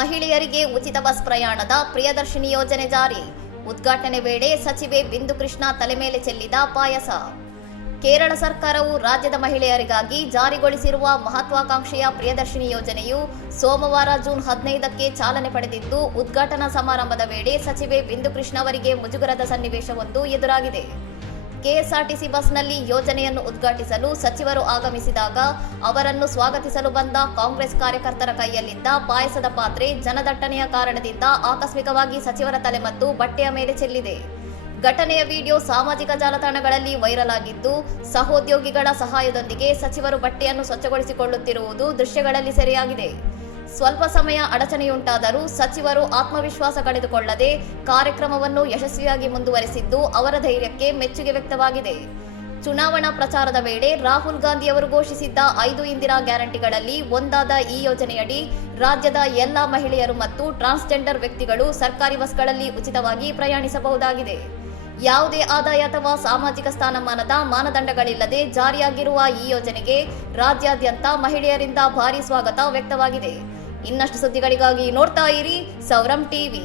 ಮಹಿಳೆಯರಿಗೆ ಉಚಿತ ಬಸ್ ಪ್ರಯಾಣದ ಪ್ರಿಯದರ್ಶಿನಿ ಯೋಜನೆ ಜಾರಿ. ಉದ್ಘಾಟನೆ ವೇಳೆ ಸಚಿವೆ ಬಿಂದು ಕೃಷ್ಣ ತಲೆ ಮೇಲೆ ಚೆಲ್ಲಿದ ಪಾಯಸ. ಕೇರಳ ಸರ್ಕಾರವು ರಾಜ್ಯದ ಮಹಿಳೆಯರಿಗಾಗಿ ಜಾರಿಗೊಳಿಸಿರುವ ಮಹತ್ವಾಕಾಂಕ್ಷೆಯ ಪ್ರಿಯದರ್ಶಿನಿ ಯೋಜನೆಯು ಸೋಮವಾರ ಜೂನ್ 15ಕ್ಕೆ ಚಾಲನೆ ಪಡೆದಿದ್ದು, ಉದ್ಘಾಟನಾ ಸಮಾರಂಭದ ವೇಳೆ ಸಚಿವೆ ಬಿಂದು ಕೃಷ್ಣ ಅವರಿಗೆ ಮುಜುಗರದ ಸನ್ನಿವೇಶವೊಂದು ಎದುರಾಗಿದೆ. ಕೆಎಸ್ಆರ್ಟಿಸಿ ಬಸ್ನಲ್ಲಿ ಯೋಜನೆಯನ್ನು ಉದ್ಘಾಟಿಸಲು ಸಚಿವರು ಆಗಮಿಸಿದಾಗ ಅವರನ್ನು ಸ್ವಾಗತಿಸಲು ಬಂದ ಕಾಂಗ್ರೆಸ್ ಕಾರ್ಯಕರ್ತರ ಕೈಯಲ್ಲಿದ್ದ ಪಾಯಸದ ಪಾತ್ರೆ ಜನದಟ್ಟಣೆಯ ಕಾರಣದಿಂದ ಆಕಸ್ಮಿಕವಾಗಿ ಸಚಿವರ ತಲೆ ಮತ್ತು ಬಟ್ಟೆಯ ಮೇಲೆ ಚೆಲ್ಲಿದೆ. ಘಟನೆಯ ವಿಡಿಯೋ ಸಾಮಾಜಿಕ ಜಾಲತಾಣಗಳಲ್ಲಿ ವೈರಲ್ ಆಗಿದ್ದು, ಸಹೋದ್ಯೋಗಿಗಳ ಸಹಾಯದೊಂದಿಗೆ ಸಚಿವರು ಬಟ್ಟೆಯನ್ನು ಸ್ವಚ್ಛಗೊಳಿಸಿಕೊಳ್ಳುತ್ತಿರುವುದು ದೃಶ್ಯಗಳಲ್ಲಿ ಸೆರೆಯಾಗಿದೆ. ಸ್ವಲ್ಪ ಸಮಯ ಅಡಚಣೆಯುಂಟಾದರೂ ಸಚಿವರು ಆತ್ಮವಿಶ್ವಾಸ ಕಳೆದುಕೊಳ್ಳದೆ ಕಾರ್ಯಕ್ರಮವನ್ನು ಯಶಸ್ವಿಯಾಗಿ ಮುಂದುವರೆಸಿದ್ದು ಅವರ ಧೈರ್ಯಕ್ಕೆ ಮೆಚ್ಚುಗೆ ವ್ಯಕ್ತವಾಗಿದೆ. ಚುನಾವಣಾ ಪ್ರಚಾರದ ವೇಳೆ ರಾಹುಲ್ ಗಾಂಧಿ ಅವರು ಘೋಷಿಸಿದ್ದ 5 ಇಂದಿರಾ ಗ್ಯಾರಂಟಿಗಳಲ್ಲಿ ಒಂದಾದ ಈ ಯೋಜನೆಯಡಿ ರಾಜ್ಯದ ಎಲ್ಲಾ ಮಹಿಳೆಯರು ಮತ್ತು ಟ್ರಾನ್ಸ್ಜೆಂಡರ್ ವ್ಯಕ್ತಿಗಳು ಸರ್ಕಾರಿ ಬಸ್ಗಳಲ್ಲಿ ಉಚಿತವಾಗಿ ಪ್ರಯಾಣಿಸಬಹುದಾಗಿದೆ. ಯಾವುದೇ ಆದಾಯ ಅಥವಾ ಸಾಮಾಜಿಕ ಸ್ಥಾನಮಾನದ ಮಾನದಂಡಗಳಿಲ್ಲದೆ ಜಾರಿಯಾಗಿರುವ ಈ ಯೋಜನೆಗೆ ರಾಜ್ಯಾದ್ಯಂತ ಮಹಿಳೆಯರಿಂದ ಭಾರೀ ಸ್ವಾಗತ ವ್ಯಕ್ತವಾಗಿದೆ. ಇನ್ನಷ್ಟು ಸುದ್ದಿಗಳಿಗಾಗಿ ನೋಡ್ತಾ ಇರಿ ಸೌರಂ ಟಿವಿ.